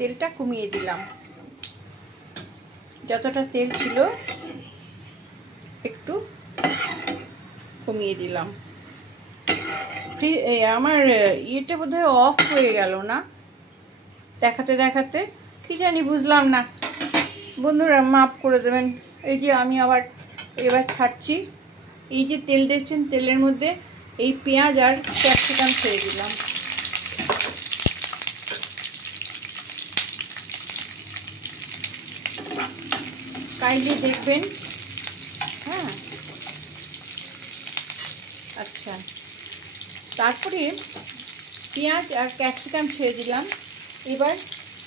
তেলটা কমিয়ে দিলাম, যতটা তেল ছিল একটু কমিয়ে দিলাম। আমার ইয়েটা বোধহয় অফ হয়ে গেল না দেখাতে দেখাতে, কি জানি বুঝলাম না। বন্ধুরা মাফ করে দেবেন। এই যে আমি আবার এবার ছাড়ছি। এই যে তেল দেখছেন, তেলের মধ্যে এই পেঁয়াজ আর ক্যাপসিকাম ছেড়ে দিলাম। কাইন্ডলি দেখবেন। হ্যাঁ, আচ্ছা, তারপরে পেঁয়াজ আর ক্যাপসিকাম ছেড়ে দিলাম। এবার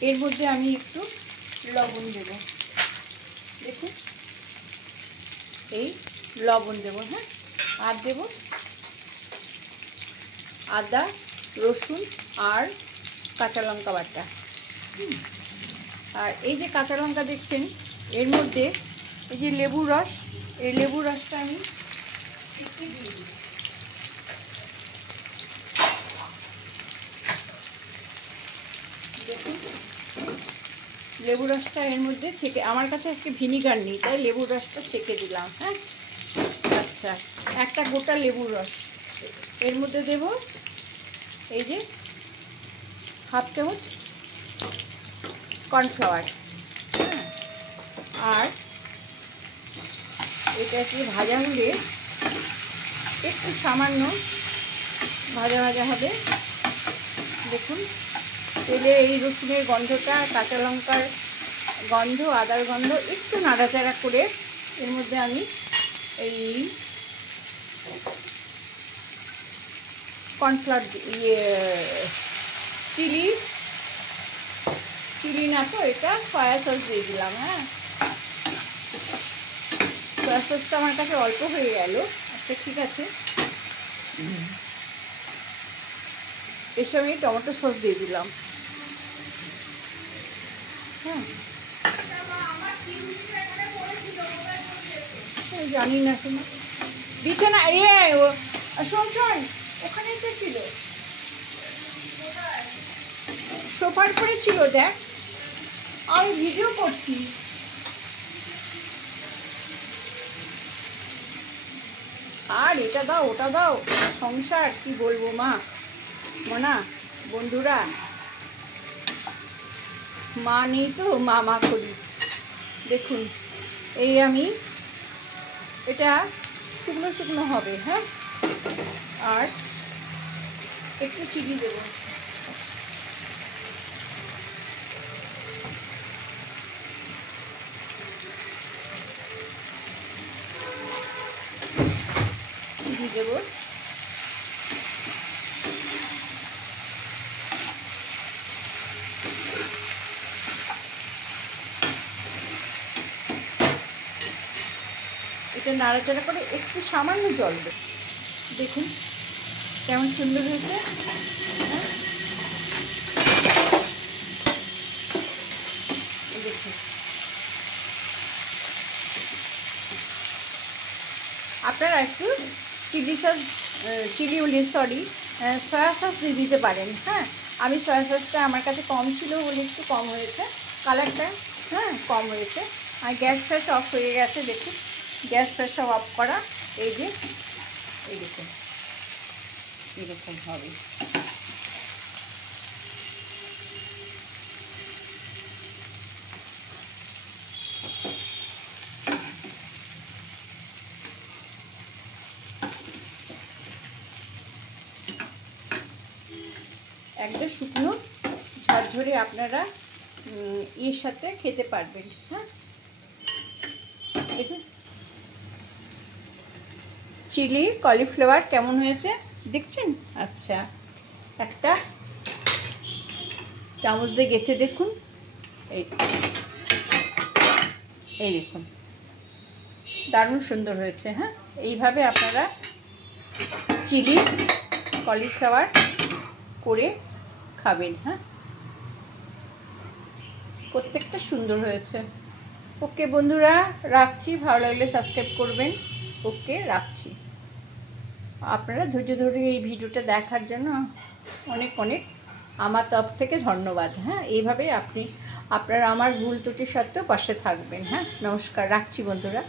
এর মধ্যে আমি একটু লবণ দেব। দেখুন, এই লবণ দেব। হ্যাঁ, আর দেব আদা, রসুন আর কাঁচা লঙ্কা বাটা। আর এই যে কাঁচা লঙ্কা দেখছেন, এর মধ্যে এই যে লেবুর রস, এই লেবুর রসটা আমি একটু দিয়ে দিই। দেখুন, লেবু রসটা এর মধ্যে ছেঁকে, আমার কাছে আজকে ভিনিগার নেই তাই লেবুর রসটা ছেঁকে দিলাম। হ্যাঁ, আচ্ছা, একটা গোটা লেবুর রস এর মধ্যে দেব। এই যে হাফ চামচ কর্নফ্লাওয়ার। হ্যাঁ, আর এটা একটু ভাজা হলে, একটু সামান্য ভাজা ভাজা হবে। দেখুন, তেলে এই রসুনের গন্ধটা, কাঁচা লঙ্কার গন্ধ, আদার গন্ধ, একটু নাড়াচাড়া করে এর মধ্যে আমি এই কর্নফ্লাওয়ার চিলি না তো, এটা সয়া সস দিয়ে দিলাম। হ্যাঁ, সয়া সসটা আমার কাছে অল্প হয়ে গেল। আচ্ছা, ঠিক আছে, এর সঙ্গে আমি টমেটো সস দিয়ে দিলাম। হ্যাঁ, জানি না, শোনো দিচ্ছে না। শোন শোন, ওখানেই তো ছিল, সোফার পরে ছিল। দেখ, আমি ভিডিও করছি। আর এটা দাও, ওটা দাও, সংসার কি বলবো মা, মনা বন্ধুরা, মা নেই তো মা করি। দেখুন, এই আমি এটা শুকনো শুকনো হবে। হ্যাঁ, আর একটু চিনি দেবো। চিনি দেবো। এটা নাড়াচাড়া করে একটু সামান্য জল দেব। দেখুন কেমন সুন্দর হয়েছে। দেখুন, আপনারা একটু সয়া সস দিয়ে দিতে পারেন। হ্যাঁ, আমি সয়া সসটা আমার কাছে কম ছিল বলে একটু কম হয়েছে, কালারটা হ্যাঁ কম হয়েছে। আর গ্যাস ফ্যাস অফ হয়ে গেছে। দেখুন, গ্যাস ফ্যাস সব অফ করা। এই যে এই দেখুন, এরকম হবে। একটা শুকনো ঝরঝরে আপনারা এর সাথে খেতে পারবেন। হ্যাঁ, দেখুন চিলি কলিফ্লাওয়ার কেমন হয়েছে দেখছেন। আচ্ছা, একটা চামচ দিয়ে গেঁথে দেখুন। এই দেখুন, দারুণ সুন্দর হয়েছে। হ্যাঁ, এইভাবে আপনারা চিলি কলিফ্লাওয়ার করে খাবেন। হ্যাঁ, প্রত্যেকটা সুন্দর হয়েছে। ওকে বন্ধুরা, রাখছি। ভালো লাগলে সাবস্ক্রাইব করবেন। ওকে, রাখছি। আপনারা ধৈর্য ধরে এই ভিডিওটা দেখার জন্য অনেক অনেক আমার তরফ থেকে ধন্যবাদ। হ্যাঁ, এইভাবেই আপনারা আমার ভুল ত্রুটি সত্ত্বেও পাশে থাকবেন। হ্যাঁ, নমস্কার, রাখছি বন্ধুরা।